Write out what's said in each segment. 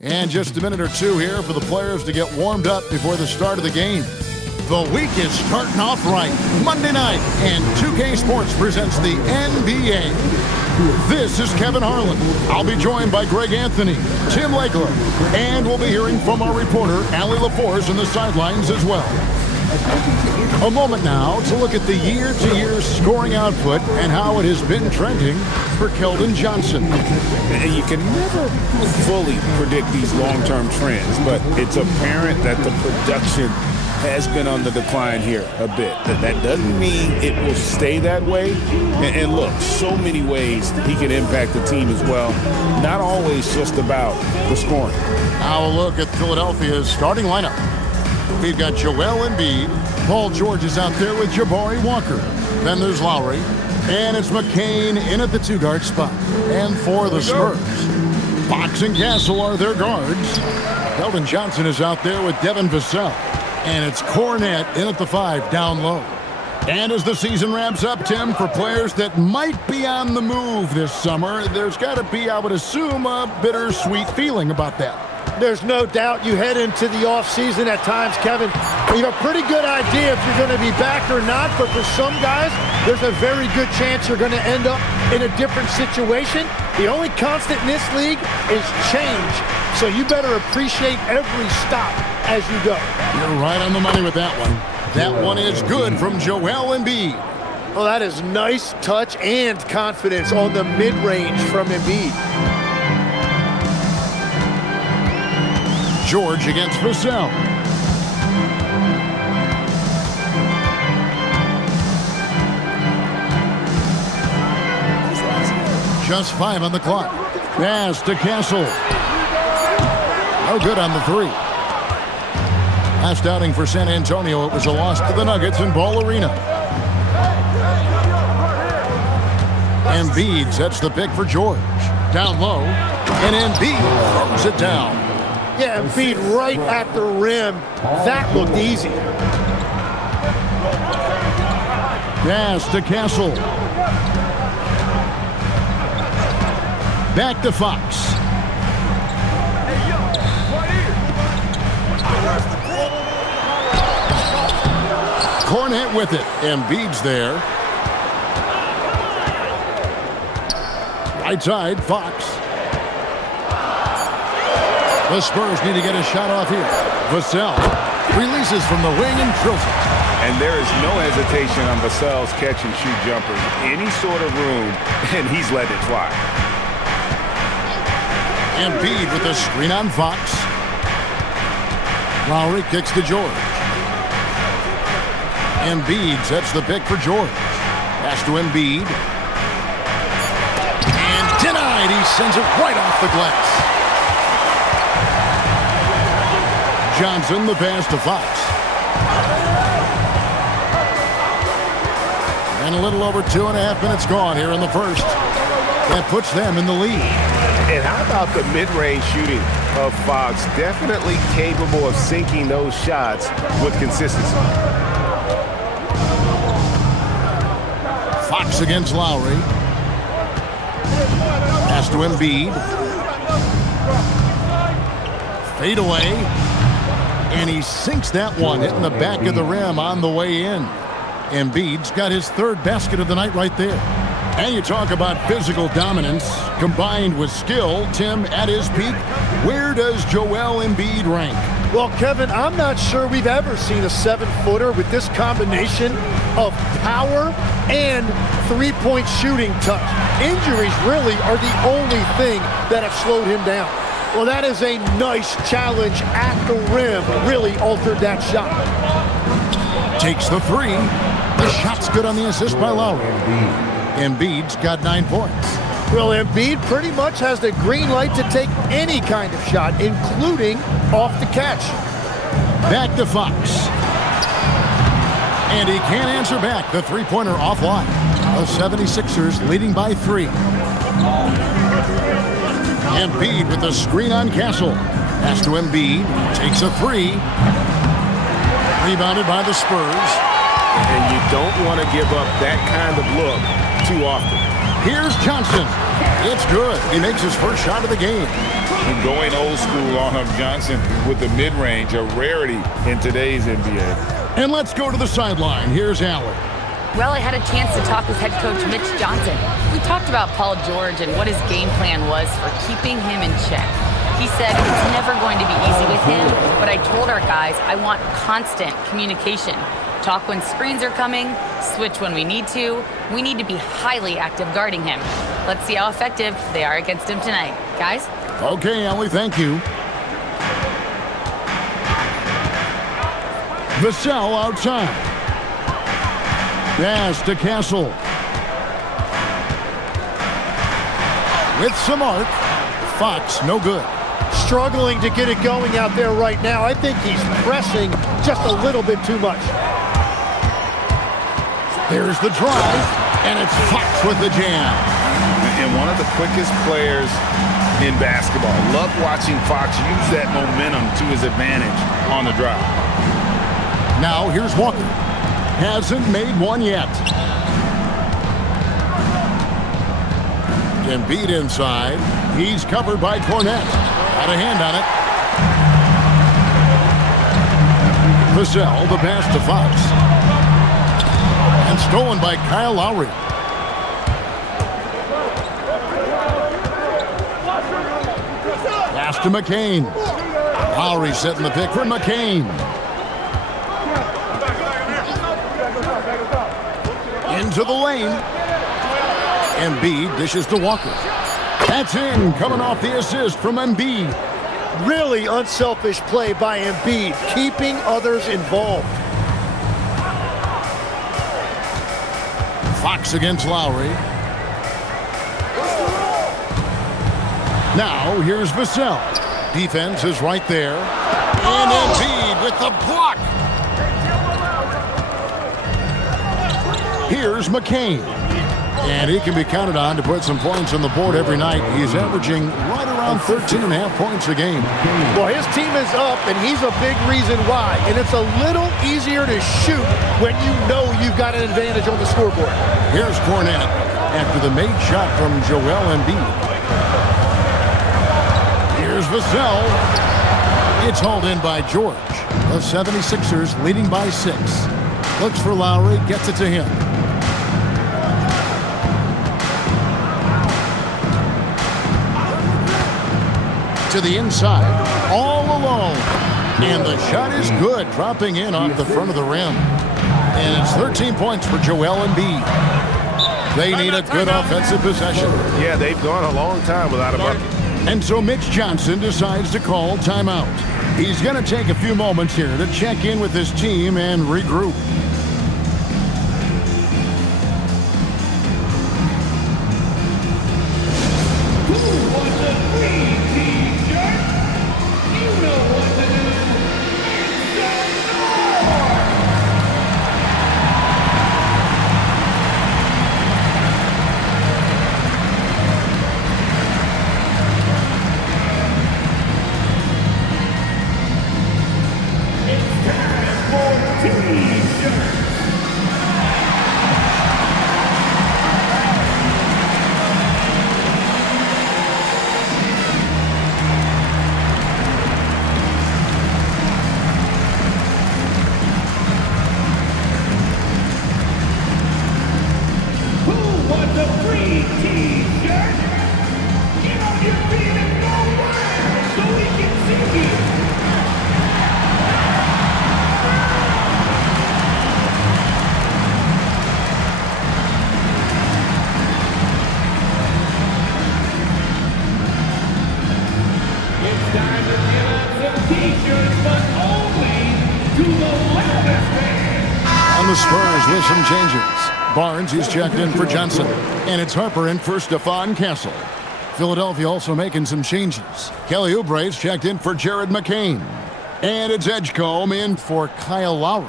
And just a minute or two here for the players to get warmed up before the start of the game. The week is starting off right. Monday night, and 2K Sports presents the NBA. This is Kevin Harlan. I'll be joined by Greg Anthony, Tim Lakeland, and we'll be hearing from our reporter, Allie LaForce, on the sidelines as well. A moment now to look at the year-to-year scoring output and how it has been trending for Keldon Johnson. And you can never fully predict these long-term trends, but it's apparent that the production has been on the decline here a bit. That doesn't mean it will stay that way. And look, so many ways he can impact the team as well. Not always just about the scoring. Now a look at Philadelphia's starting lineup. We've got Joel Embiid. Paul George is out there with Jabari Walker. Then there's Lowry. And it's McCain in at the two-guard spot. And for the Spurs, Fox and Castle are their guards. Keldon Johnson is out there with Devin Vassell. And it's Cornette in at the 5 down low. And as the season ramps up, Tim, for players that might be on the move this summer, there's got to be, I would assume, a bittersweet feeling about that. There's no doubt you head into the offseason at times, Kevin. You have a pretty good idea if you're going to be back or not, but for some guys, there's a very good chance you're going to end up in a different situation. The only constant in this league is change, so you better appreciate every stop as you go. You're right on the money with that one. That one is good from Joel Embiid. Well, that is nice touch and confidence on the mid-range from Embiid. George against Vassell. Just 5 on the clock. Pass to Castle. No good on the 3. Last outing for San Antonio, it was a loss to the Nuggets in Ball Arena. Embiid sets the pick for George. Down low, and Embiid throws it down. Yeah, Embiid right at the rim. That looked easy. Pass to Castle. Back to Fox. Cornette with it. Embiid's there. Right side, Fox. The Spurs need to get a shot off here. Vassell releases from the wing and drills it. And there is no hesitation on Vassell's catch-and-shoot jumpers. Any sort of room, and he's letting it fly. Embiid with the screen on Fox. Lowry kicks to George. Embiid sets the pick for George. Pass to Embiid. And denied. He sends it right off the glass. Johnson, the pass to Fox. And a little over 2.5 minutes gone here in the first. That puts them in the lead. And how about the mid-range shooting of Fox? Definitely capable of sinking those shots with consistency. Fox against Lowry. Pass to Embiid. Fade away. And he sinks that one, hitting the back of the rim on the way in. Embiid's got his 3rd basket of the night right there. And you talk about physical dominance combined with skill. Tim, at his peak, where does Joel Embiid rank? Well, Kevin, I'm not sure we've ever seen a 7-footer with this combination of power and three-point shooting touch. Injuries really are the only thing that have slowed him down. Well, that is a nice challenge at the rim. Really altered that shot. Takes the 3. The shot's good on the assist by Lowry. Embiid's got 9 points. Well, Embiid pretty much has the green light to take any kind of shot, including off the catch. Back to Fox. And he can't answer back. The three-pointer offline. The 76ers leading by 3. Embiid with the screen on Castle. Pass to Embiid. Takes a 3. Rebounded by the Spurs. And you don't want to give up that kind of look too often. Here's Johnson. It's good. He makes his first shot of the game. And going old school on him, Johnson, with the mid-range, a rarity in today's NBA. And let's go to the sideline. Here's Allen. Well, I had a chance to talk with head coach Mitch Johnson. We talked about Paul George and what his game plan was for keeping him in check. He said it's never going to be easy with him, but I told our guys I want constant communication. Talk when screens are coming, switch when we need to. We need to be highly active guarding him. Let's see how effective they are against him tonight. Guys? Okay, Ellie, thank you. Vassell outside. Pass to Castle. With some arc. Fox, no good. Struggling to get it going out there right now. I think he's pressing just a little bit too much. There's the drive, and it's Fox with the jam. And one of the quickest players in basketball. Love watching Fox use that momentum to his advantage on the drive. Now here's Walker. Hasn't made one yet. Embiid inside. He's covered by Cornette. Got a hand on it. Vassell, the pass to Fox. And stolen by Kyle Lowry. Pass to McCain. Lowry setting the pick for McCain. Into the lane. Embiid dishes to Walker. That's in, coming off the assist from Embiid. Really unselfish play by Embiid, keeping others involved. Fox against Lowry. Now here's Vassell. Defense is right there. And Embiid with the block. Here's McCain. And he can be counted on to put some points on the board every night. He's averaging right around 13.5 points a game. Well, his team is up, and he's a big reason why. And it's a little easier to shoot when you know you've got an advantage on the scoreboard. Here's Cornette after the made shot from Joel Embiid. Here's Vassell. It's hauled in by George. The 76ers leading by 6. Looks for Lowry, gets it to him. To the inside, all alone. And the shot is good, dropping in off the front of the rim. And it's 13 points for Joel Embiid. They need a good offensive possession. Yeah, they've gone a long time without a bucket. And so Mitch Johnson decides to call timeout. He's going to take a few moments here to check in with his team and regroup. The Spurs with some changes. Barnes is checked in for Johnson. And it's Harper in for Stephon Castle. Philadelphia also making some changes. Kelly Oubre's checked in for Jared McCain. And it's Edgecombe in for Kyle Lowry.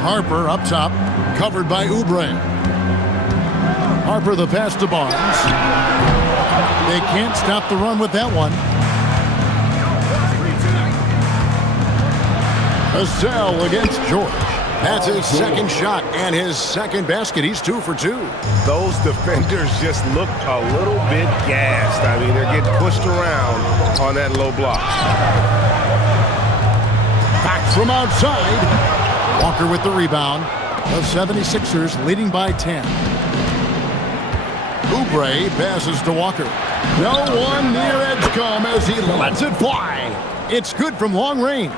Harper up top, covered by Oubre. Harper the pass to Barnes. They can't stop the run with that one. Cassell against George. That's his second shot and his second basket. He's 2 for 2. Those defenders just look a little bit gassed. I mean, they're getting pushed around on that low block. Back from outside. Walker with the rebound. The 76ers leading by 10. Oubre passes to Walker. No one near Edgecombe as he lets it fly. It's good from long range.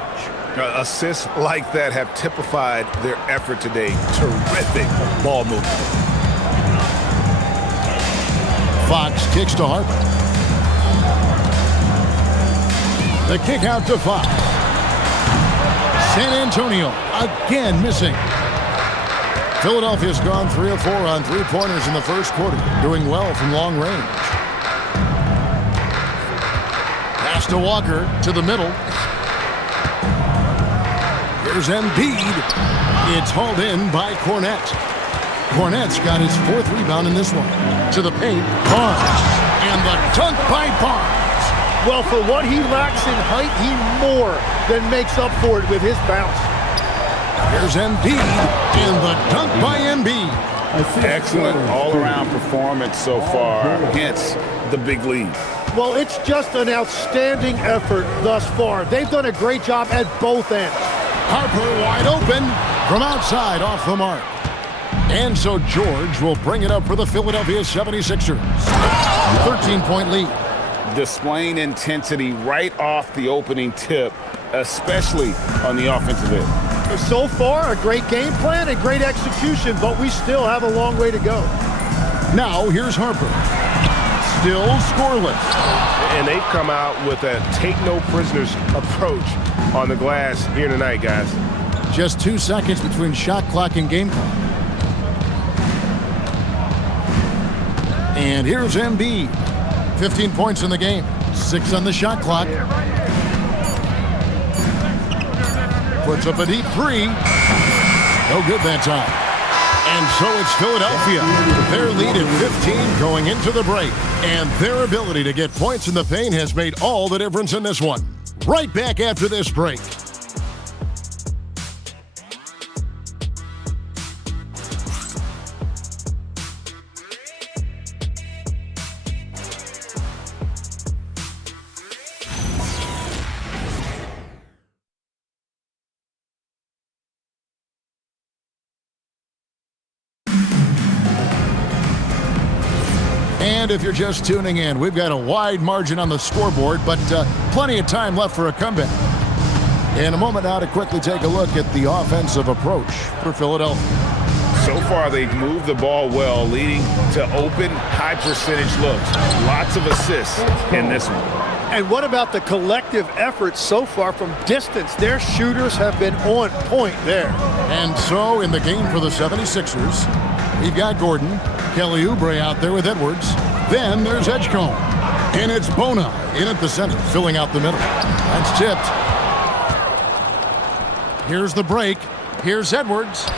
Assists like that have typified their effort today. Terrific ball movement. Fox kicks to Harper. The kick out to Fox. San Antonio again missing. Philadelphia's gone 3 of 4 on three-pointers in the first quarter, doing well from long range. Pass to Walker to the middle. Here's Embiid. It's hauled in by Cornette. Cornette's got his 4th rebound in this one. To the paint, Barnes. And the dunk by Barnes. Well, for what he lacks in height, he more than makes up for it with his bounce. Here's Embiid. And the dunk by Embiid. Excellent all-around performance so far, hence the big lead. Well, it's just an outstanding effort thus far. They've done a great job at both ends. Harper wide open from outside off the mark. And so George will bring it up for the Philadelphia 76ers. 13-point lead. Displaying intensity right off the opening tip, especially on the offensive end. So far, a great game plan and great execution, but we still have a long way to go. Now here's Harper. Still scoreless. And they've come out with a take-no-prisoners approach on the glass here tonight, guys. Just 2 seconds between shot clock and game clock. And here's Embiid. 15 points in the game. 6 on the shot clock. Puts up a deep 3. No good that time. And so it's Philadelphia. Their lead at 15 going into the break. And their ability to get points in the paint has made all the difference in this one. Right back after this break. And if you're just tuning in, we've got a wide margin on the scoreboard, but plenty of time left for a comeback. In a moment now to quickly take a look at the offensive approach for Philadelphia. So far, they've moved the ball well, leading to open, high-percentage looks. Lots of assists in this one. And what about the collective effort so far from distance? Their shooters have been on point there. And so in the game for the 76ers, we've got Gordon, Kelly Oubre out there with Edwards. Then there's Edgecombe. And it's Bona in at the center, filling out the middle. That's tipped. Here's the break. Here's Edwards.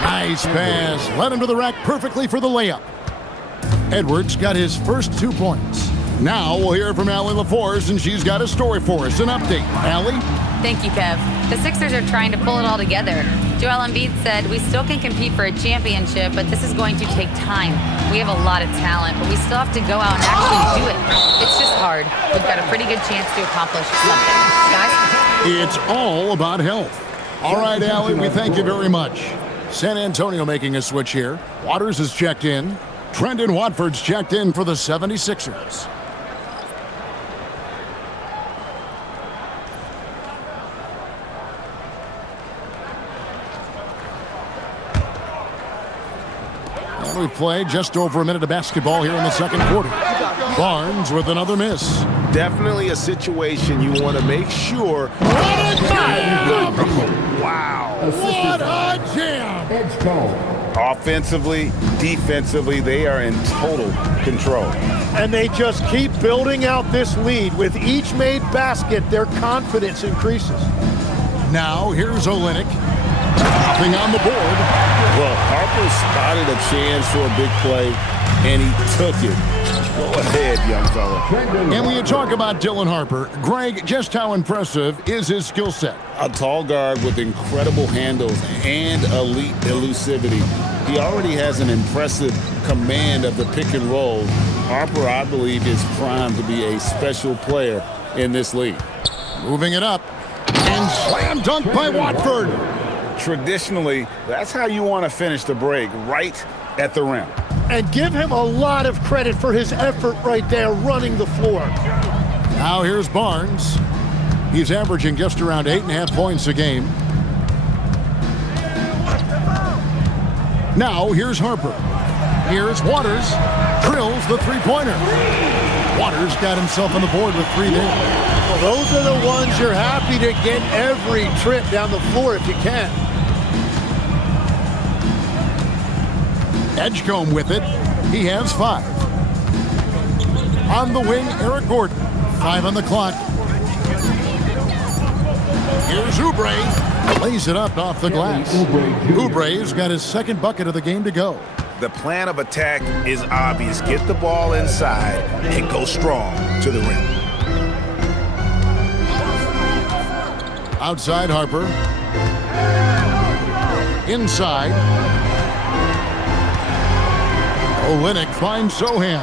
Nice pass. Led him to the rack perfectly for the layup. Edwards got his first 2 points. Now we'll hear from Allie LaForce, and she's got a story for us. An update. Allie? Thank you, Kev. The Sixers are trying to pull it all together. Joel Embiid said, "We still can compete for a championship, but this is going to take time. We have a lot of talent, but we still have to go out and actually do it. It's just hard. We've got a pretty good chance to accomplish something." Guys? It's all about health. All right, Allie, we thank you very much. San Antonio making a switch here. Waters is checked in. Trendon Watford's checked in for the 76ers. And we've played just over a minute of basketball here in the second quarter. Barnes with another miss. Definitely a situation you want to make sure. What a jam! Wow. What a jam! Offensively, defensively, they are in total control. And they just keep building out this lead. With each made basket, their confidence increases. Now here's Olynyk. Nothing on the board. Well, Harper spotted a chance for a big play. and he took it. Go ahead, young fella. And when you talk about Dylan Harper, Greg, just how impressive is his skill set? A tall guard with incredible handles and elite elusivity. He already has an impressive command of the pick and roll. Harper, I believe, is primed to be a special player in this league. Moving it up, and slam dunk by Watford. Traditionally, that's how you want to finish the break, right at the rim. And give him a lot of credit for his effort right there running the floor. Now here's Barnes. He's averaging just around 8.5 points a game. Now here's Harper. Here's Waters. Drills the three-pointer. Waters got himself on the board with 3 there. Well, those are the ones you're happy to get every trip down the floor if you can. Edgecombe with it. He has 5. On the wing, Eric Gordon. 5 on the clock. Here's Oubre. Lays it up off the glass. Oubre's got his second bucket of the game to go. The plan of attack is obvious. Get the ball inside and go strong to the rim. Outside Harper. Inside. Olynyk finds Sohan.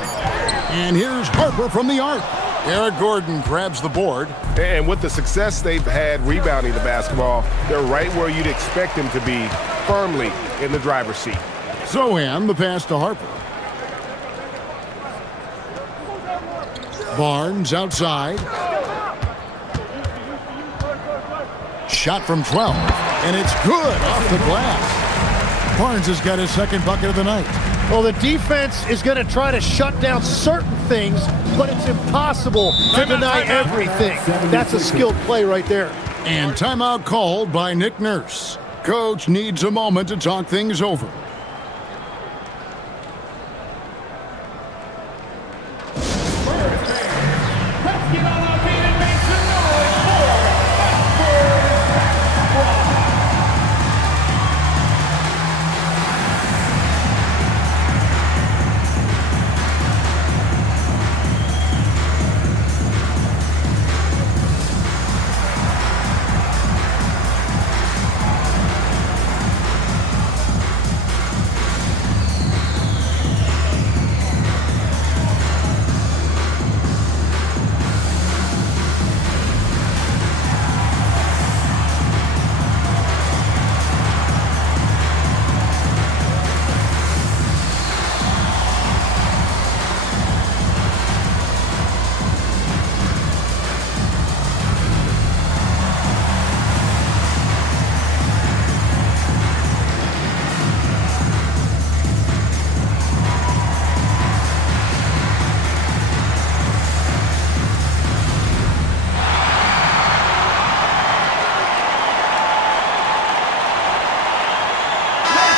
And here's Harper from the arc. Eric Gordon grabs the board. And with the success they've had rebounding the basketball, they're right where you'd expect them to be, firmly in the driver's seat. Sohan, the pass to Harper. Barnes outside. Shot from 12, and it's good off the glass. Barnes has got his second bucket of the night. Well, the defense is going to try to shut down certain things, but it's impossible to deny everything. That's a skilled play right there. And timeout called by Nick Nurse. Coach needs a moment to talk things over.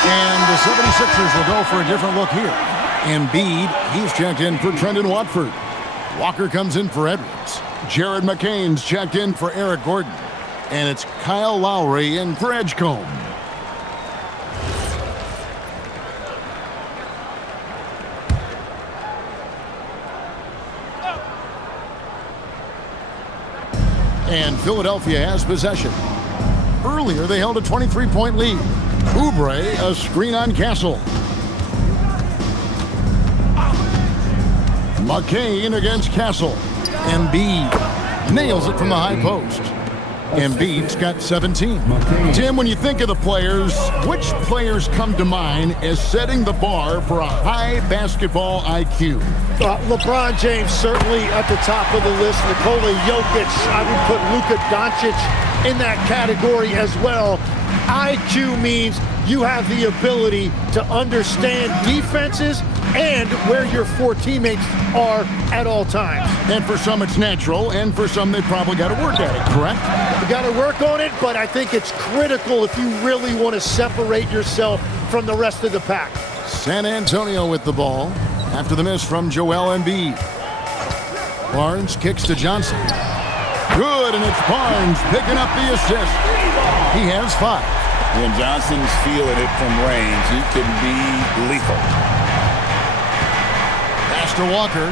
And the 76ers will go for a different look here. Embiid, he's checked in for Trendon Watford. Walker comes in for Edwards. Jared McCain's checked in for Eric Gordon. And it's Kyle Lowry in for Edgecombe. And Philadelphia has possession. Earlier, they held a 23-point lead. Oubre, a screen on Castle. McCain against Castle. Embiid nails it from the high post. Embiid's got 17. Tim, when you think of the players, which players come to mind as setting the bar for a high basketball IQ? LeBron James certainly at the top of the list. Nikola Jokic, I would put Luka Doncic in that category as well. IQ means you have the ability to understand defenses and where your 4 teammates are at all times. And for some it's natural, and for some they probably got to work at it, correct? You got to work on it, but I think it's critical if you really want to separate yourself from the rest of the pack. San Antonio with the ball after the miss from Joel Embiid. Barnes kicks to Johnson. Good, and it's Barnes picking up the assist. He has 5. When Johnson's feeling it from range, he can be lethal. to Walker.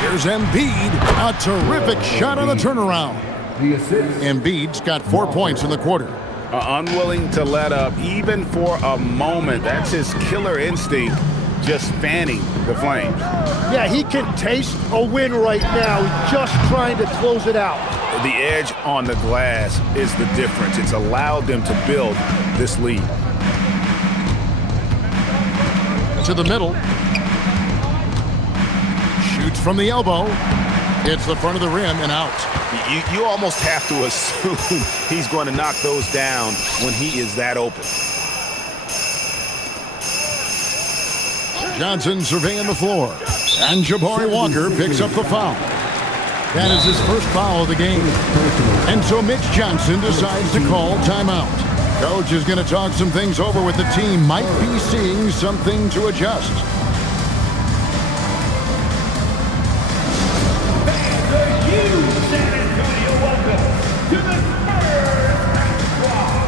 Here's Embiid. A terrific shot on the turnaround. Embiid's got 4 points in the quarter. Unwilling to let up even for a moment. That's his killer instinct, just fanning the flames. Yeah, he can taste a win right now. He's just trying to close it out. The edge on the glass is the difference. It's allowed them to build this lead. To the middle. Shoots from the elbow. Hits the front of the rim and out. You almost have to assume he's going to knock those down when he is that open. Johnson surveying the floor. And Jabari Walker picks up the foul. That is his first foul of the game. And so Mitch Johnson decides to call timeout. Coach is going to talk some things over with the team. Might be seeing something to adjust. To the Spurs squad.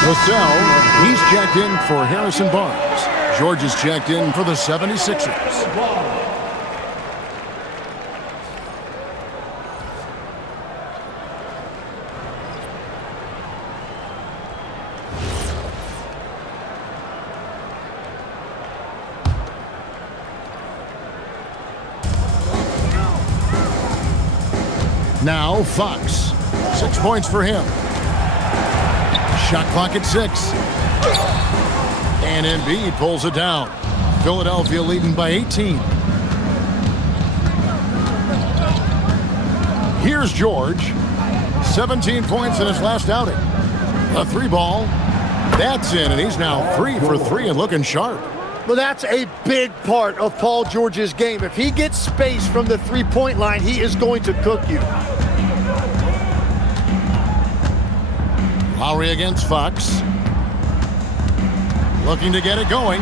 Vassell, he's checked in for Harrison Barnes. George is checked in for the 76ers. Now Fox. 6 points for him. Shot clock at 6. And Embiid pulls it down. Philadelphia leading by 18. Here's George. 17 points in his last outing. A 3-ball. That's in, and he's now 3 for 3 and looking sharp. Well, that's a big part of Paul George's game. If he gets space from the three-point line, he is going to cook you. Lowry against Fox. Looking to get it going.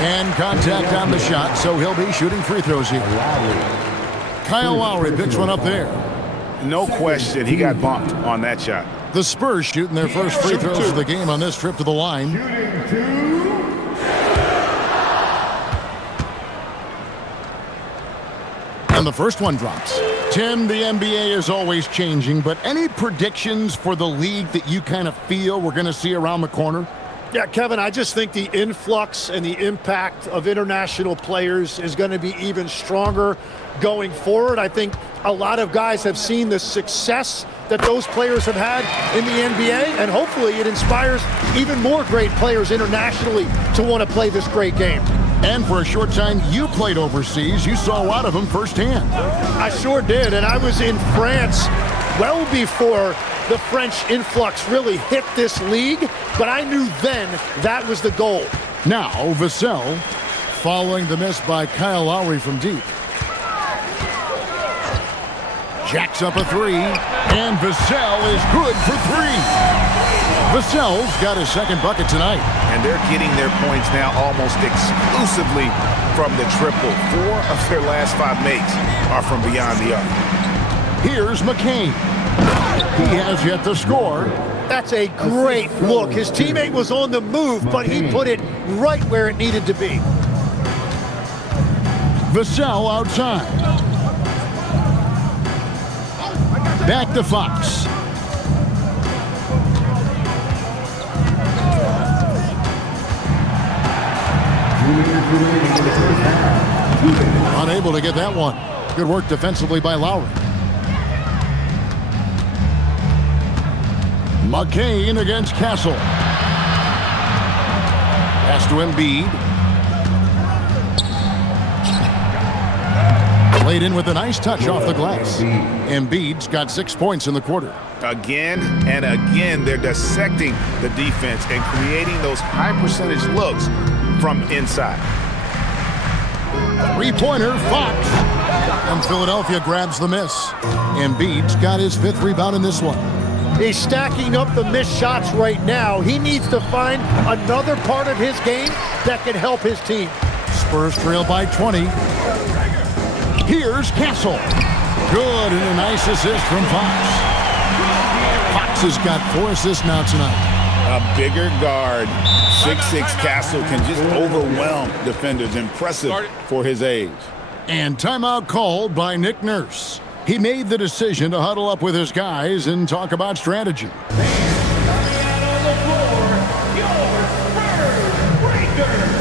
And contact on the shot, so he'll be shooting free throws here. Kyle Lowry picks one up there. No question, he got bumped on that shot. The Spurs shooting their first free throws of the game on this trip to the line. And the first one drops. Tim, the NBA is always changing, but any predictions for the league that you kind of feel we're going to see around the corner? Yeah, Kevin, I just think the influx and the impact of international players is going to be even stronger going forward. I think a lot of guys have seen the success that those players have had in the NBA, and hopefully it inspires even more great players internationally to want to play this great game. And for a short time, you played overseas. You saw a lot of them firsthand. I sure did, and I was in France well before the French influx really hit this league, but I knew then that was the goal. Now, Vassell, following the miss by Kyle Lowry from deep. Jacks up a 3, and Vassell is good for 3. Vassell's got his second bucket tonight. And they're getting their points now almost exclusively from the triple. 4 of their last 5 makes are from beyond the arc. Here's McCain. He has yet to score. That's a great look. His teammate was on the move, but he put it right where it needed to be. Vassell outside. Back to Fox. Unable to get that one. Good work defensively by Lowry. McCain against Castle. Pass to Embiid. Played in with a nice touch off the glass. Embiid's got 6 points in the quarter. Again and again, they're dissecting the defense and creating those high-percentage looks from inside. Three-pointer, Fox. And Philadelphia grabs the miss. Embiid's got his 5th rebound in this one. He's stacking up the missed shots right now. He needs to find another part of his game that can help his team. Spurs trail by 20. Here's Castle. Good, and a nice assist from Fox. Fox has got 4 assists now tonight. A bigger guard, 6'6" Castle can just overwhelm defenders. Impressive for his age. And timeout called by Nick Nurse. He made the decision to huddle up with his guys and talk about strategy. Coming out on the floor, your Spurs Breakers.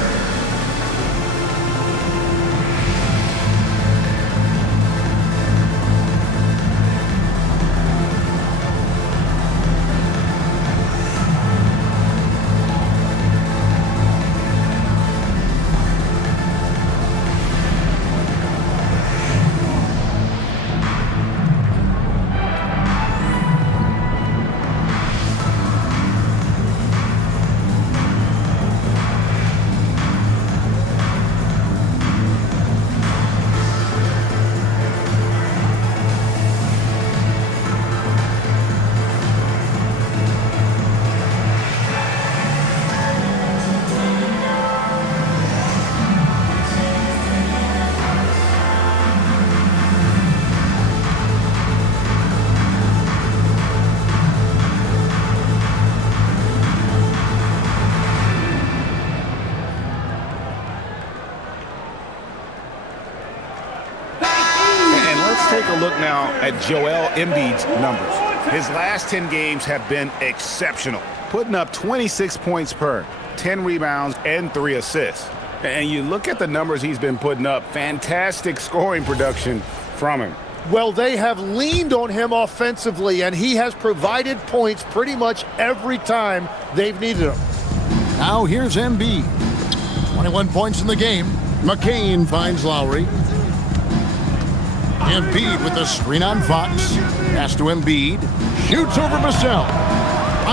Look now at Joel Embiid's numbers. His last 10 games have been exceptional, putting up 26 points per, 10 rebounds, and 3 assists. And you look at the numbers he's been putting up, fantastic scoring production from him. Well, they have leaned on him offensively, and he has provided points pretty much every time they've needed him. Now here's Embiid. 21 points in the game. McCain finds Lowry. Embiid with the screen on Fox. Pass to Embiid. Shoots over Vassell.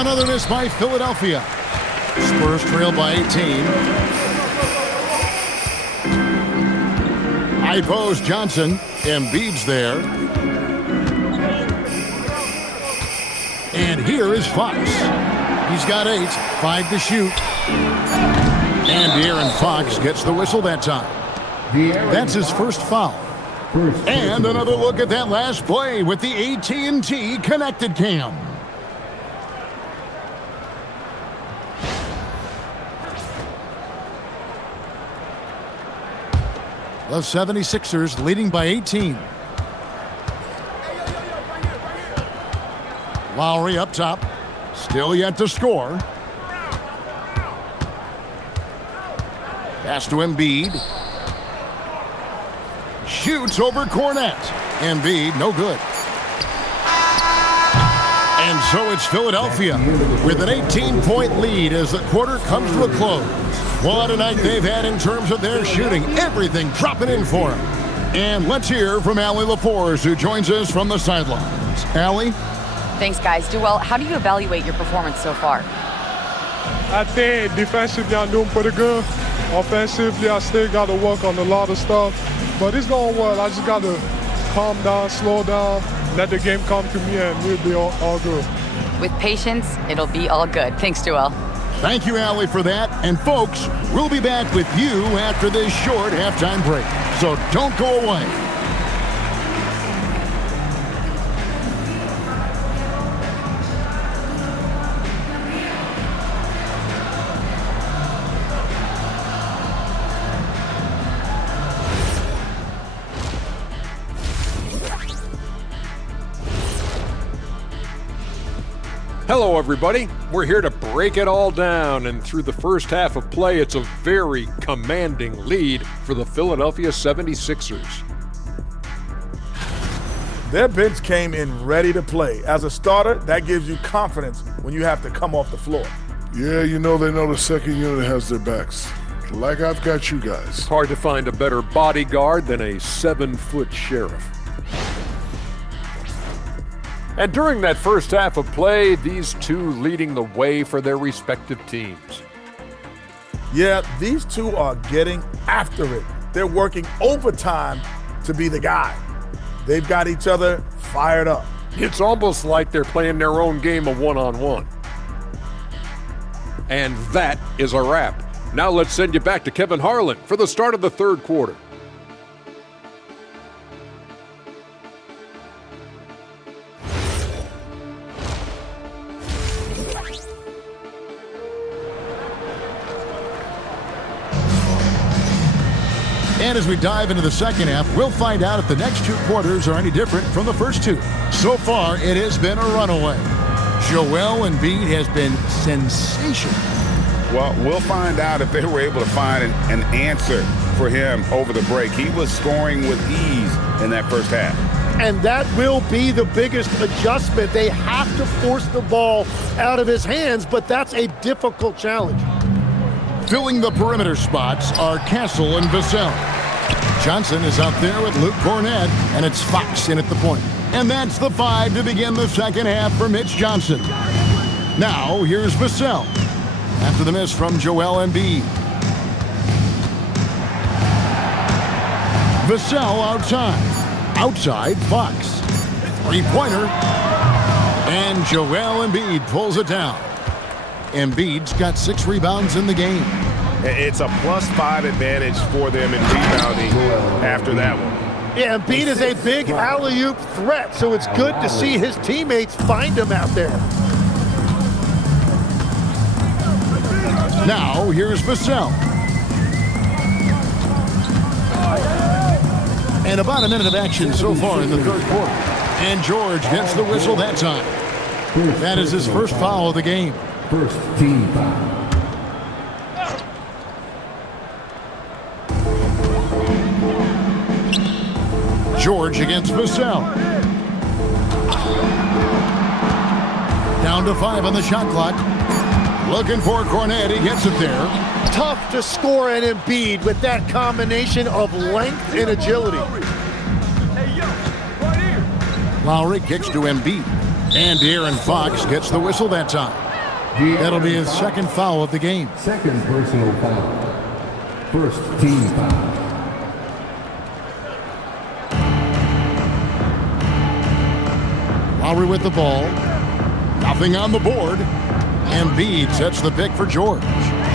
Another miss by Philadelphia. Spurs trail by 18. High post Johnson. Embiid's there. And here is Fox. He's got 8. 5 to shoot. And De'Aaron Fox gets the whistle that time. That's his first foul. And another look at that last play with the AT&T Connected Cam. The 76ers leading by 18. Lowry up top. Still yet to score. Pass to Embiid. Shoots over Cornette. Embiid, no good. And so it's Philadelphia with an 18-point lead as the quarter comes to a close. What a night they've had in terms of their shooting. Everything dropping in for them. And let's hear from Allie LaForce, who joins us from the sidelines. Allie? Thanks, guys. Duell, how do you evaluate your performance so far? I think defensively I'm doing pretty good. Offensively, I still got to work on a lot of stuff. But it's going well. I just got to calm down, slow down, let the game come to me, and we'll be all good. With patience, it'll be all good. Thanks, Duell. Thank you, Allie, for that. And, folks, we'll be back with you after this short halftime break. So don't go away. Hello, everybody. We're here to break it all down, and through the first half of play, it's a very commanding lead for the Philadelphia 76ers. Their bench came in ready to play. As a starter, that gives you confidence when you have to come off the floor. Yeah, they know the second unit has their backs. Like I've got you guys. It's hard to find a better bodyguard than a 7-foot sheriff. And during that first half of play, these two leading the way for their respective teams. Yeah, these two are getting after it. They're working overtime to be the guy. They've got each other fired up. It's almost like they're playing their own game of one-on-one. And that is a wrap. Now let's send you back to Kevin Harlan for the start of the third quarter. And as we dive into the second half, we'll find out if the next two quarters are any different from the first two. So far, it has been a runaway. Joel Embiid has been sensational. Well, we'll find out if they were able to find an answer for him over the break. He was scoring with ease in that first half. And that will be the biggest adjustment. They have to force the ball out of his hands, but that's a difficult challenge. Filling the perimeter spots are Castle and Vassell. Johnson is out there with Luke Cornett, and it's Fox in at the point. And that's the 5 to begin the second half for Mitch Johnson. Now, here's Vassell. After the miss from Joel Embiid. Vassell outside. Outside, Fox. Three-pointer. And Joel Embiid pulls it down. Embiid's got 6 rebounds in the game. It's a +5 advantage for them in rebounding after that one. Yeah, Embiid is a big alley-oop threat, so it's good to see his teammates find him out there. Now, here's Vassell. And about a minute of action so far in the third quarter. And George gets the whistle that time. That is his first foul of the game. First team foul. George against Vassell. Down to 5 on the shot clock. Looking for Cornett. He gets it there. Tough to score an Embiid with that combination of length and agility. Lowry kicks to Embiid. And De'Aaron Fox gets the whistle that time. That'll be his second foul of the game. Second personal foul. First team foul. Lowry with the ball. Nothing on the board. Embiid sets the pick for George.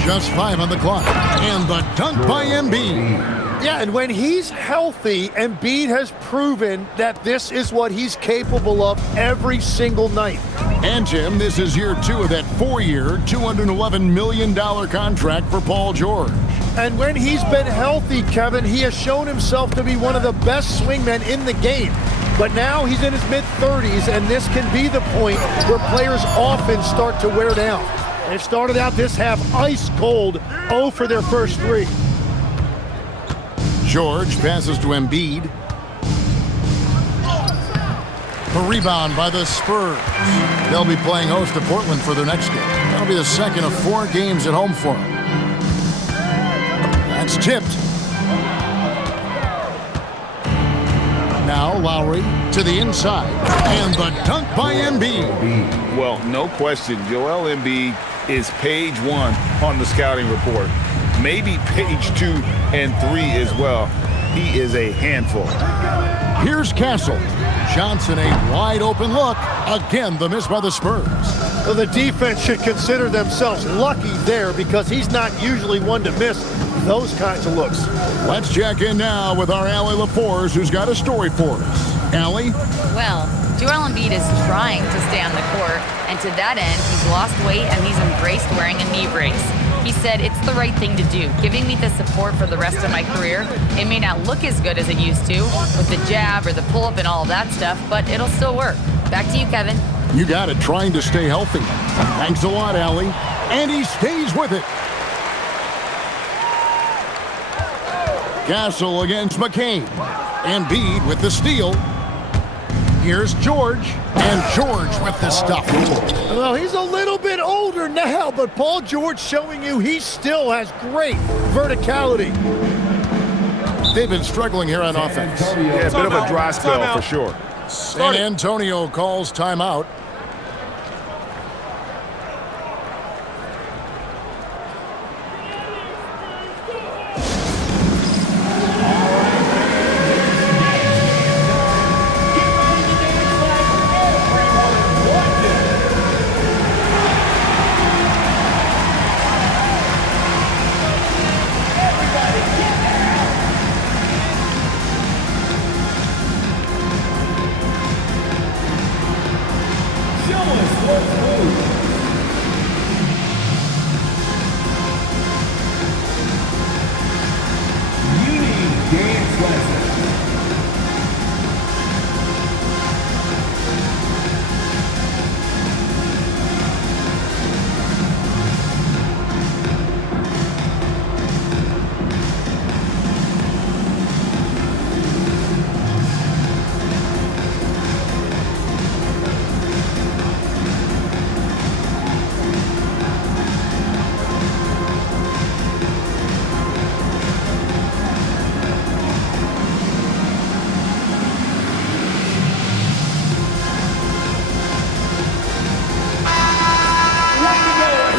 Just 5 on the clock. And the dunk by Embiid. Yeah, and when he's healthy, Embiid has proven that this is what he's capable of every single night. And, Tim, this is year 2 of that 4-year, $211 million contract for Paul George. And when he's been healthy, Kevin, he has shown himself to be one of the best swingmen in the game. But now he's in his mid-30s, and this can be the point where players often start to wear down. They've started out this half ice cold, 0 for their first 3. George passes to Embiid. The rebound by the Spurs. They'll be playing host to Portland for their next game. That'll be the second of 4 games at home for them. That's tipped. Now Lowry to the inside. And the dunk by Embiid. Well, no question, Joel Embiid is page 1 on the scouting report. Maybe page 2 and 3 as well. He is a handful. Here's Castle. Johnson, a wide open look. Again, the miss by the Spurs. Well, the defense should consider themselves lucky there because he's not usually one to miss those kinds of looks. Let's check in now with our Allie LaForce, who's got a story for us. Allie? Well, Joel Embiid is trying to stay on the court, and to that end, he's lost weight and he's embraced wearing a knee brace. He said, "It's the right thing to do, giving me the support for the rest of my career. It may not look as good as it used to with the jab or the pull-up and all of that stuff, but it'll still work." Back to you, Kevin. You got it, trying to stay healthy. Thanks a lot, Allie. And he stays with it. Castle against McCain. Embiid with the steal. Here's George. And George with the stuff. Well, he's a little bit older now, but Paul George showing you he still has great verticality. They've been struggling here on offense. Yeah, a bit of a dry spell for sure. San Antonio calls timeout.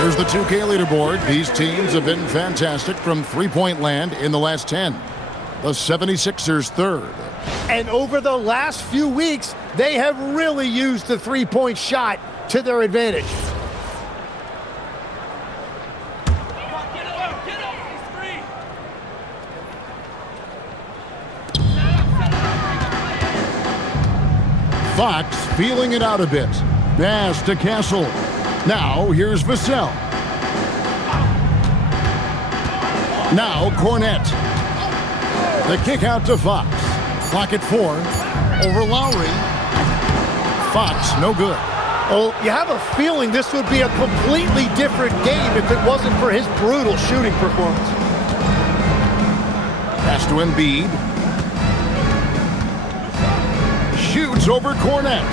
Here's the 2K leaderboard. These teams have been fantastic from three-point land in the last 10. The 76ers third. And over the last few weeks, they have really used the three-point shot to their advantage. Fox feeling it out a bit. Pass to Castle. Now here's Vassell. Now Cornette. The kick out to Fox. Clock at 4. Over Lowry. Fox, no good. Oh, you have a feeling this would be a completely different game if it wasn't for his brutal shooting performance. Pass to Embiid. Shoots over Cornette.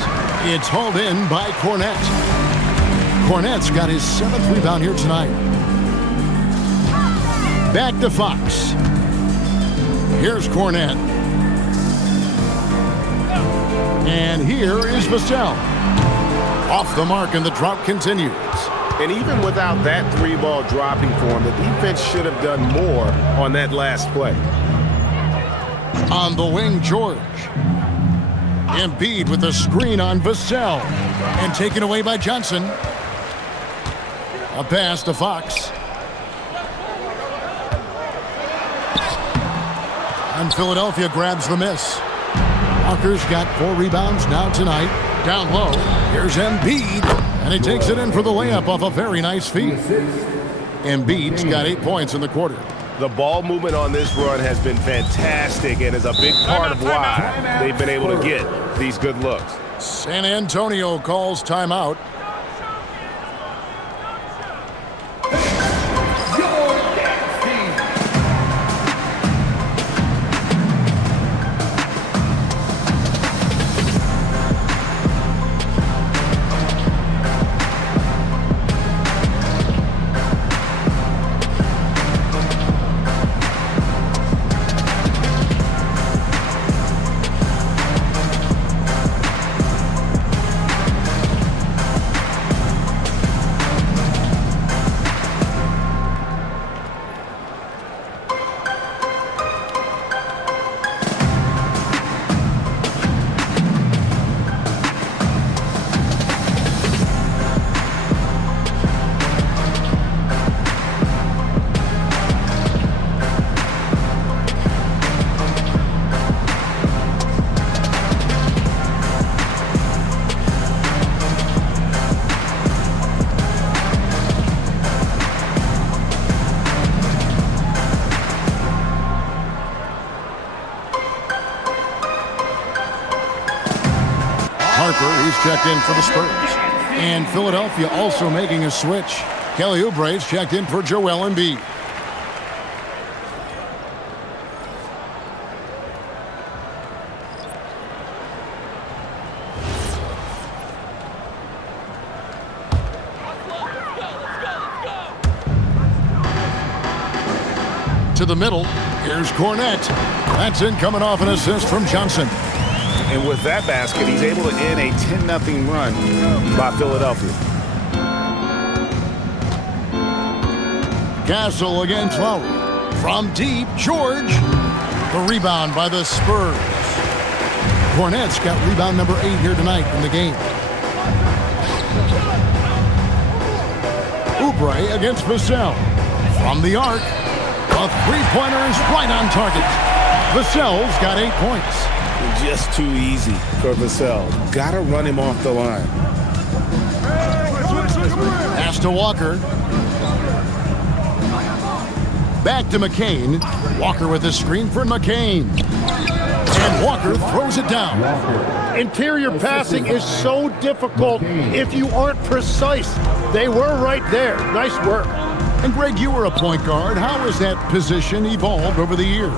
It's hauled in by Cornette. Cornette's got his 7th rebound here tonight. Back to Fox. Here's Cornette. And here is Vassell. Off the mark, and the drought continues. And even without that three-ball dropping for him, the defense should have done more on that last play. On the wing, George. Embiid with a screen on Vassell. And taken away by Johnson. A pass to Fox. And Philadelphia grabs the miss. Walker's got 4 rebounds now tonight. Down low, here's Embiid. And he takes it in for the layup off a very nice feed. Embiid's got 8 points in the quarter. The ball movement on this run has been fantastic and is a big part of why they've been able to get these good looks. San Antonio calls timeout. Harper, he's checked in for the Spurs. And Philadelphia also making a switch. Kelly Oubre's checked in for Joel Embiid. To the middle, here's Cornette. That's in, coming off an assist from Johnson. And with that basket, he's able to end a 10-0 run by Philadelphia. Castle against Lowry. From deep, George. The rebound by the Spurs. Cornette's got rebound number 8 here tonight in the game. Oubre against Vassell. From the arc. A three-pointer is right on target. Vassell's got 8 points. Just too easy for Vassell. Gotta run him off the line. Pass to Walker. Back to McCain. Walker with the screen for McCain. And Walker throws it down. Interior passing is so difficult if you aren't precise. They were right there. Nice work. And Greg, you were a point guard. How has that position evolved over the years?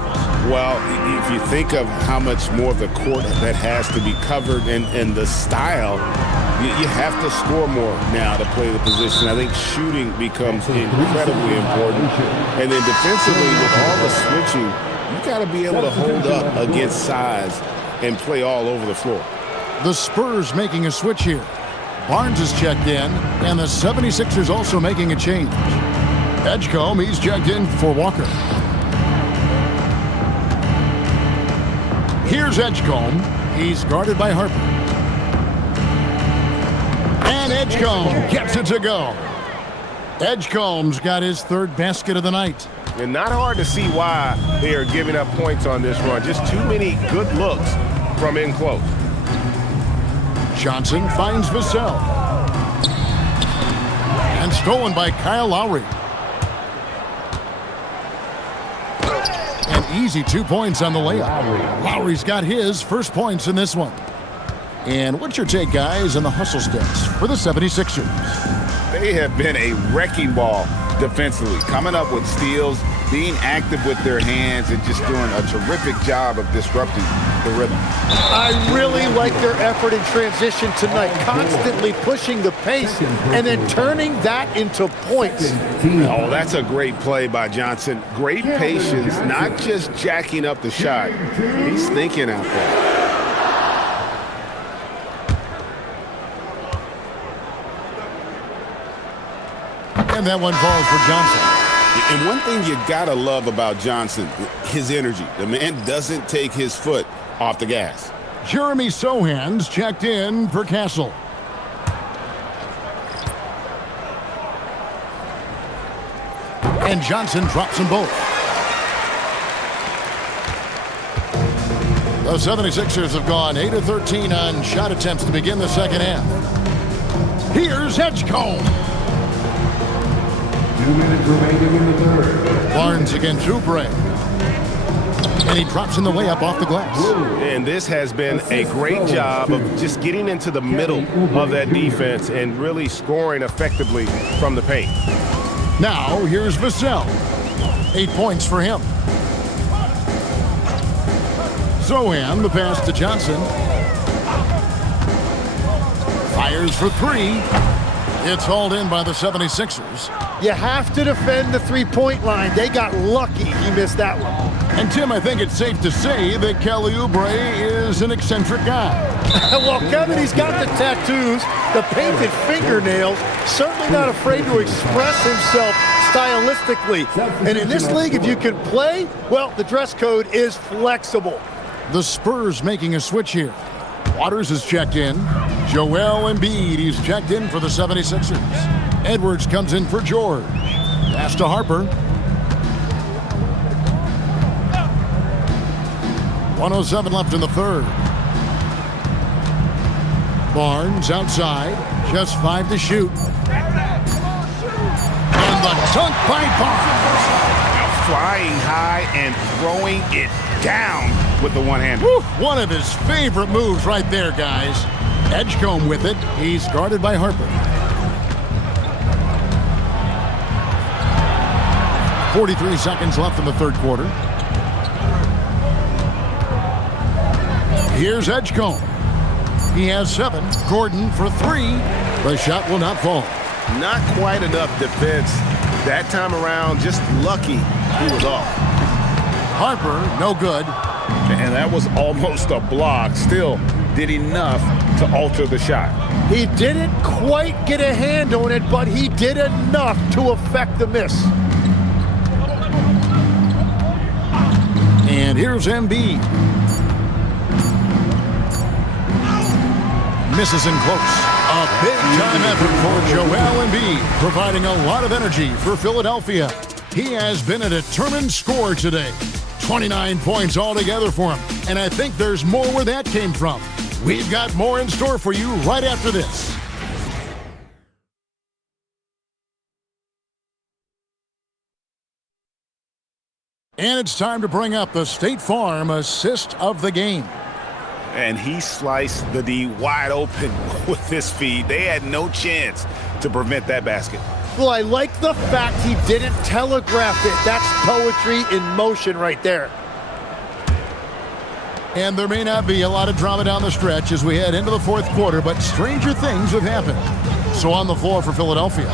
Well, if you think of how much more of the court that has to be covered and the style, you have to score more now to play the position. I think shooting becomes incredibly important. And then defensively, with all the switching, you got to be able to hold up against size and play all over the floor. The Spurs making a switch here. Barnes is checked in, and the 76ers also making a change. Edgecombe, he's checked in for Walker. Here's Edgecombe. He's guarded by Harper. And Edgecombe gets it to go. Edgecombe's got his 3rd basket of the night. And not hard to see why they are giving up points on this run. Just too many good looks from in close. Johnson finds Vassell. And stolen by Kyle Lowry. An easy 2 points on the layup. Lowry's got his first points in this one. And what's your take, guys, on the hustle stats for the 76ers? They have been a wrecking ball defensively, coming up with steals, being active with their hands, and just doing a terrific job of disrupting the rhythm. I really like their effort in transition tonight, constantly pushing the pace and then turning that into points. Oh, that's a great play by Johnson. Great patience, not just jacking up the shot. He's thinking out there. And that one falls for Johnson. And one thing you gotta love about Johnson, his energy. The man doesn't take his foot off the gas. Jeremy Sohan's checked in for Castle. And Johnson drops them both. The 76ers have gone 8 of 13 on shot attempts to begin the second half. Here's Edgecombe. 2 minutes remaining in the 3rd. Barnes against Oubre. And he drops in the layup off the glass. And this has been a great job of just getting into the middle of that defense and really scoring effectively from the paint. Now, here's Vassell. 8 points for him. Sohan, the pass to Johnson. Fires for 3. It's hauled in by the 76ers. You have to defend the three-point line. They got lucky he missed that one. And Tim, I think it's safe to say that Kelly Oubre is an eccentric guy. Well, Kevin, he's got the tattoos, the painted fingernails, certainly not afraid to express himself stylistically. And in this league, if you can play, well, the dress code is flexible. The Spurs making a switch here. Waters is checked in. Joel Embiid, he's checked in for the 76ers. Edwards comes in for George. Pass to Harper. 1:07 left in the 3rd. Barnes outside. Just 5 to shoot. And the dunk by Barnes. Flying high and throwing it down with the one hand. One of his favorite moves right there, guys. Edgecombe with it. He's guarded by Harper. 43 seconds left in the third quarter. Here's Edgecombe. He has 7. Gordon for 3. The shot will not fall. Not quite enough defense that time around. Just lucky he was off. Harper, no good. And that was almost a block. Still did enough to alter the shot. He didn't quite get a hand on it, but he did enough to affect the miss. And here's Embiid. Misses in close. A big-time effort for Joel Embiid, providing a lot of energy for Philadelphia. He has been a determined scorer today. 29 points altogether for him. And I think there's more where that came from. We've got more in store for you right after this. And it's time to bring up the State Farm assist of the game. And he sliced the D wide open with this feed. They had no chance to prevent that basket. Well, I like the fact he didn't telegraph it. That's poetry in motion right there. And there may not be a lot of drama down the stretch as we head into the fourth quarter, but stranger things have happened. So on the floor for Philadelphia,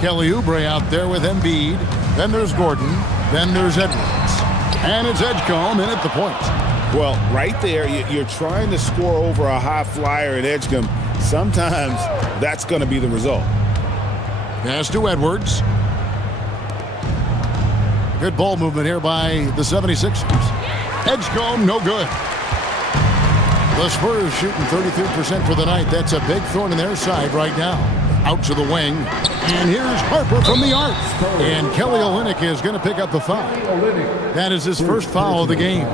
Kelly Oubre out there with Embiid. Then there's Gordon. Then there's Edwards. And it's Edgecombe in at the point. Well, right there, you're trying to score over a high flyer at Edgecombe. Sometimes that's going to be the result. Pass to Edwards. Good ball movement here by the 76ers. Edgecombe, no good. The Spurs shooting 33% for the night. That's a big thorn in their side right now. Out to the wing. And here's Harper from the arc. And Kelly Olynyk is going to pick up the foul. That is his first foul of the game.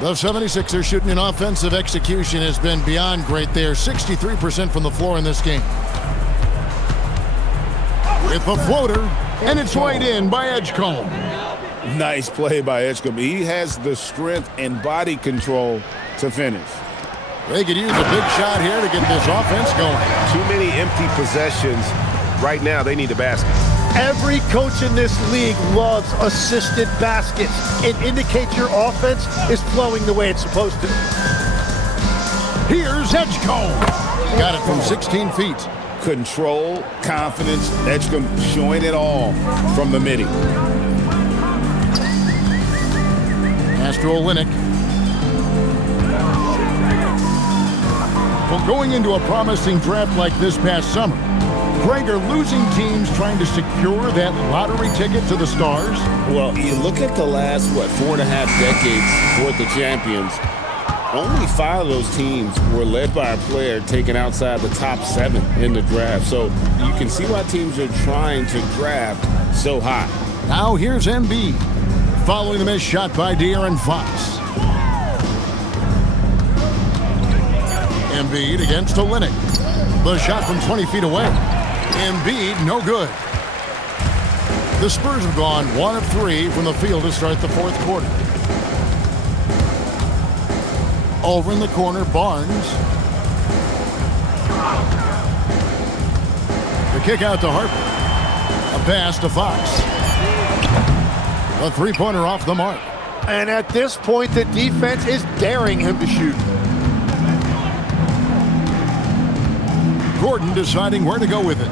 The 76ers shooting an offensive execution has been beyond great there. 63% from the floor in this game. With the floater, and it's right in by Edgecombe. Nice play by Edgecombe. He has the strength and body control to finish. They could use a big shot here to get this offense going. Too many empty possessions. Right now, they need a basket. Every coach in this league loves assisted baskets. It indicates your offense is flowing the way it's supposed to. Here's Edgecombe. Got it from 16 feet. Control, confidence, Edgecombe showing it all from the midi. Pass to Olynyk. Well, going into a promising draft like this past summer, Greg, are losing teams trying to secure that lottery ticket to the stars? Well, you look at the last, 4.5 decades worth of champions. Only 5 of those teams were led by a player taken outside the top 7 in the draft. So you can see why teams are trying to draft so high. Now here's Embiid, following the missed shot by De'Aaron Fox. Embiid against Olynyk. The shot from 20 feet away. Embiid, no good. The Spurs have gone 1 of 3 from the field to start the fourth quarter. Over in the corner, Barnes. The kick out to Harper. A pass to Fox. A three-pointer off the mark. And at this point, the defense is daring him to shoot. Gordon deciding where to go with it.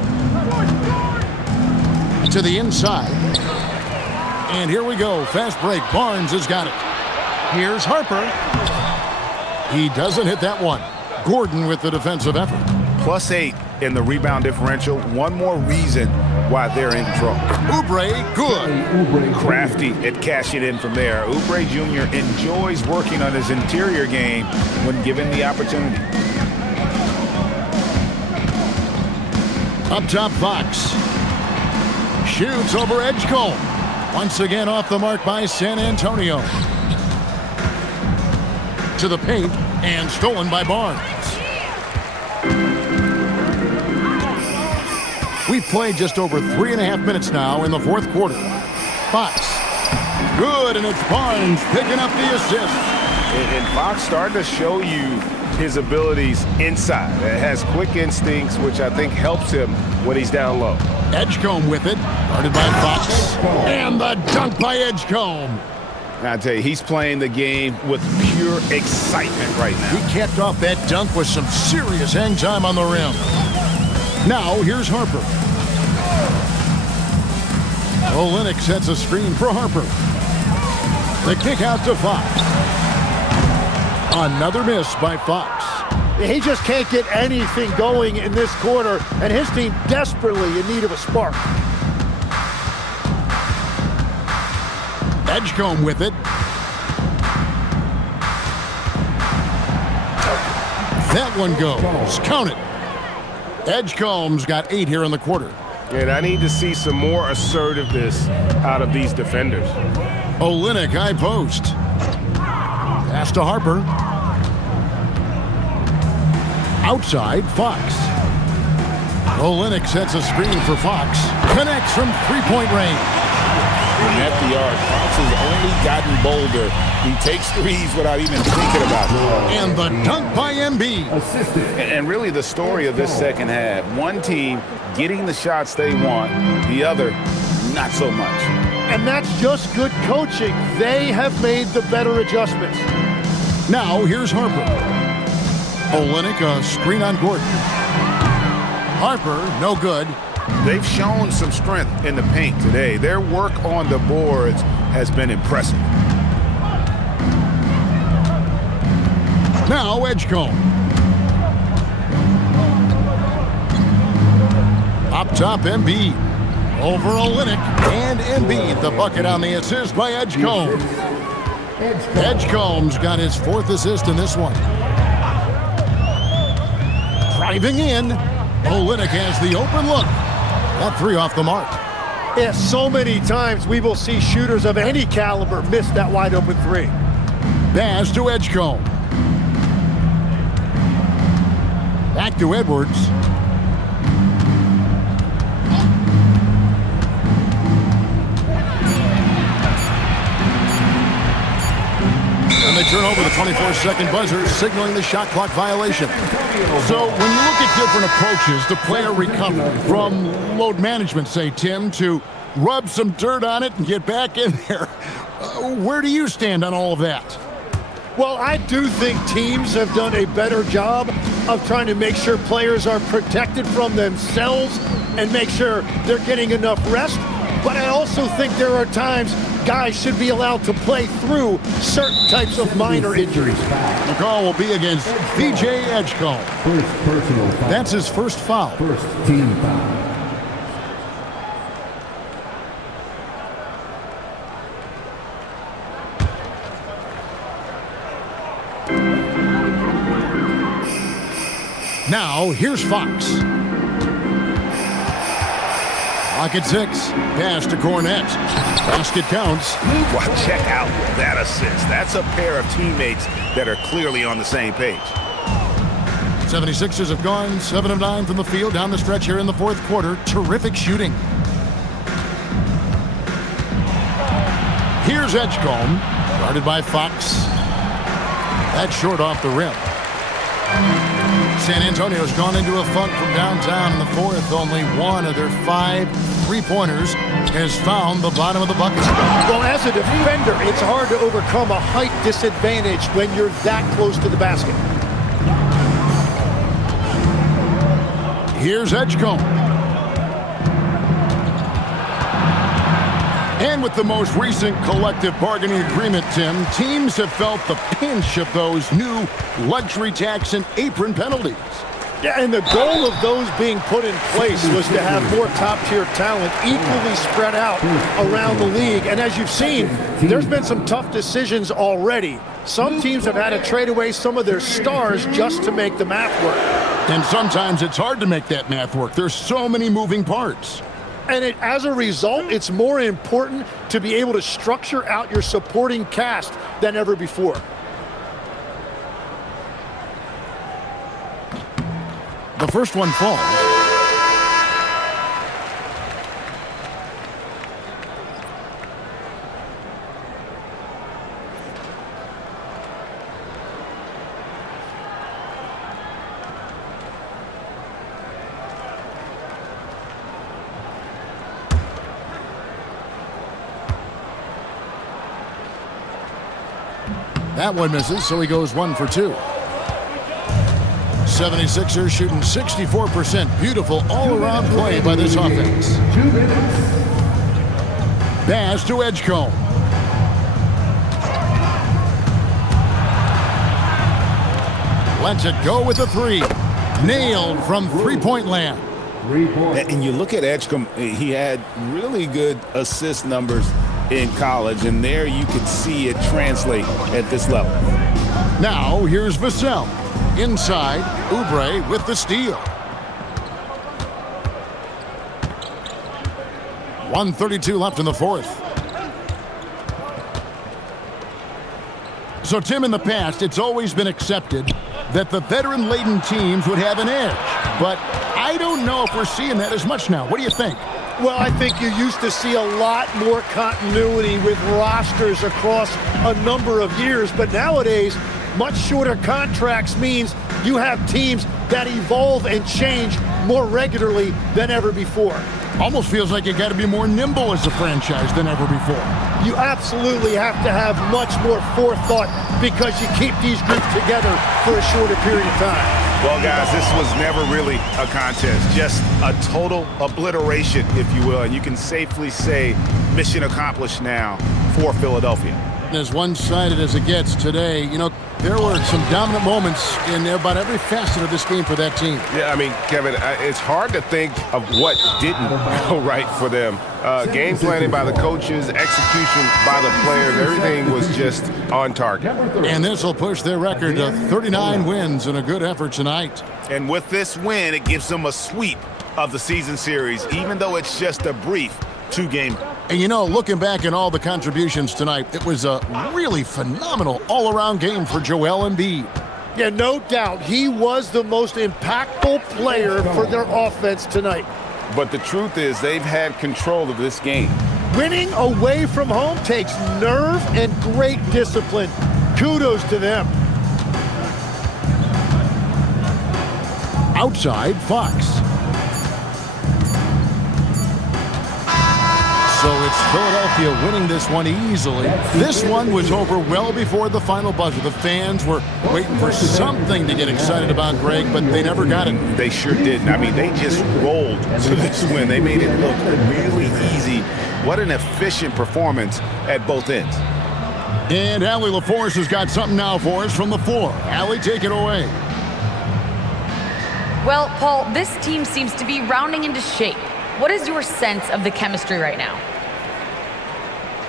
To the inside. And here we go. Fast break. Barnes has got it. Here's Harper. He doesn't hit that one. Gordon with the defensive effort. +8 in the rebound differential. One more reason why they're in control. Oubre, good. Crafty at cashing in from there. Oubre Jr. enjoys working on his interior game when given the opportunity. Up top, Fox. Shoots over Edgecombe. Once again off the mark by San Antonio. To the paint and stolen by Barnes. We've played just over 3.5 minutes now in the fourth quarter. Fox Good, and it's Barnes picking up the assist. And Fox starting to show you his abilities inside. It has quick instincts, which I think helps him when he's down low. Edgecombe with it, guarded by Fox. And the dunk by Edgecombe. I tell you, he's playing the game with pure excitement right now. He capped off that dunk with some serious hang time on the rim. Now, here's Harper. Olynyk sets a screen for Harper. The kick out to Fox. Another miss by Fox. He just can't get anything going in this quarter, and his team desperately in need of a spark. Edgecombe with it. That one goes. Count it. Edgecombe's got 8 here in the quarter. And I need to see some more assertiveness out of these defenders. Olynyk high post. Pass to Harper. Outside, Fox. Olynyk sets a screen for Fox. Connects from three-point range. At the yard, Fox has only gotten bolder. He takes threes without even thinking about it. And the dunk by Embiid. And really the story of this second half, one team getting the shots they want, the other not so much. And that's just good coaching. They have made the better adjustments. Now here's Harper. Olynyk a screen on Gordon. Harper, no good. They've shown some strength in the paint today. Their work on the boards has been impressive. Now Edgecombe. Up top, Embiid. Over Olynyk. And Embiid, the bucket on the assist by Edgecombe. Edgecombe's got his 4th assist in this one. Driving in. Olynyk has the open look. That 3 off the mark. Yeah, so many times we will see shooters of any caliber miss that wide open 3. Pass to Edgecombe. Back to Edwards. And they turn over the 24-second buzzer, signaling the shot clock violation. So when you look at different approaches to player recovery, from load management, say, Tim, to rub some dirt on it and get back in there, where do you stand on all of that? Well, I do think teams have done a better job of trying to make sure players are protected from themselves and make sure they're getting enough rest. But I also think there are times guys should be allowed to play through certain types of minor injuries. The call will be against VJ Edgecombe. First personal foul. That's his first foul. First team foul. Now, here's Fox. Clock at 6. Pass to Cornette. Basket counts. Well, check out that assist. That's a pair of teammates that are clearly on the same page. 76ers have gone 7 of 9 from the field down the stretch here in the 4th quarter. Terrific shooting. Here's Edgecombe, guarded by Fox. That's short off the rim. San Antonio's gone into a funk from downtown in the 4th. Only one of their 5 3-pointers has found the bottom of the bucket. Well, as a defender, it's hard to overcome a height disadvantage when you're that close to the basket. Here's Edgecombe. And with the most recent collective bargaining agreement, Tim, teams have felt the pinch of those new luxury tax and apron penalties. Yeah, and the goal of those being put in place was to have more top-tier talent equally spread out around the league. And as you've seen, there's been some tough decisions already. Some teams have had to trade away some of their stars just to make the math work. And sometimes it's hard to make that math work. There's so many moving parts. And as a result, it's more important to be able to structure out your supporting cast than ever before. The first one falls. That one misses, so he goes 1 for 2. 76ers shooting 64%. Beautiful all-around play by this offense. 2 minutes. Pass to Edgecombe. Lets it go with a 3. Nailed from three-point land. 3 points. And you look at Edgecombe, he had really good assist numbers in college, and there you could see it translate at this level. Now, here's Vassell. Inside, Oubre with the steal. 1:32 left in the fourth. So, Tim, in the past, it's always been accepted that the veteran-laden teams would have an edge. But I don't know if we're seeing that as much now. What do you think? Well, I think you used to see a lot more continuity with rosters across a number of years, but nowadays, much shorter contracts means you have teams that evolve and change more regularly than ever before. Almost feels like you got to be more nimble as a franchise than ever before. You absolutely have to have much more forethought because you keep these groups together for a shorter period of time. Well, guys, this was never really a contest, just a total obliteration, if you will, and you can safely say mission accomplished now for Philadelphia. As one-sided as it gets today, you know, there were some dominant moments in about every facet of this game for that team. Yeah, I mean, Kevin, it's hard to think of what didn't go right for them. Game planning by the coaches, execution by the players, everything was just on target. And this will push their record to 39 wins and a good effort tonight. And with this win, it gives them a sweep of the season series, even though it's just a brief 2-game. And, you know, looking back at all the contributions tonight, it was a really phenomenal all-around game for Joel Embiid. Yeah, no doubt. He was the most impactful player for their offense tonight. But the truth is they've had control of this game. Winning away from home takes nerve and great discipline. Kudos to them. Outside, Fox. So it's Philadelphia winning this one easily. This one was over well before the final buzzer. The fans were waiting for something to get excited about, Greg, but they never got it. They sure didn't. I mean, they just rolled to this win. They made it look really easy. What an efficient performance at both ends. And Allie LaForce has got something now for us from the floor. Allie, take it away. Well, Paul, this team seems to be rounding into shape. What is your sense of the chemistry right now?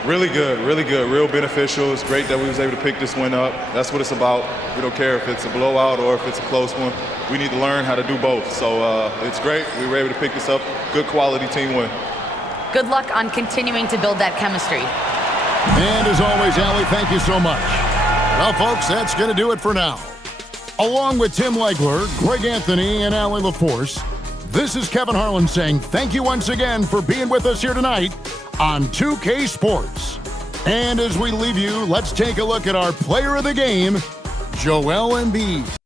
Really good, real beneficial. It's great that we was able to pick this one up. That's what it's about. We don't care if it's a blowout or if it's a close one. We need to learn how to do both. So it's great. We were able to pick this up. Good quality team win. Good luck on continuing to build that chemistry. And as always, Allie, thank you so much. Well, folks, that's going to do it for now. Along with Tim Legler, Greg Anthony, and Allie LaForce, this is Kevin Harlan saying thank you once again for being with us here tonight on 2K Sports. And as we leave you, let's take a look at our player of the game, Joel Embiid.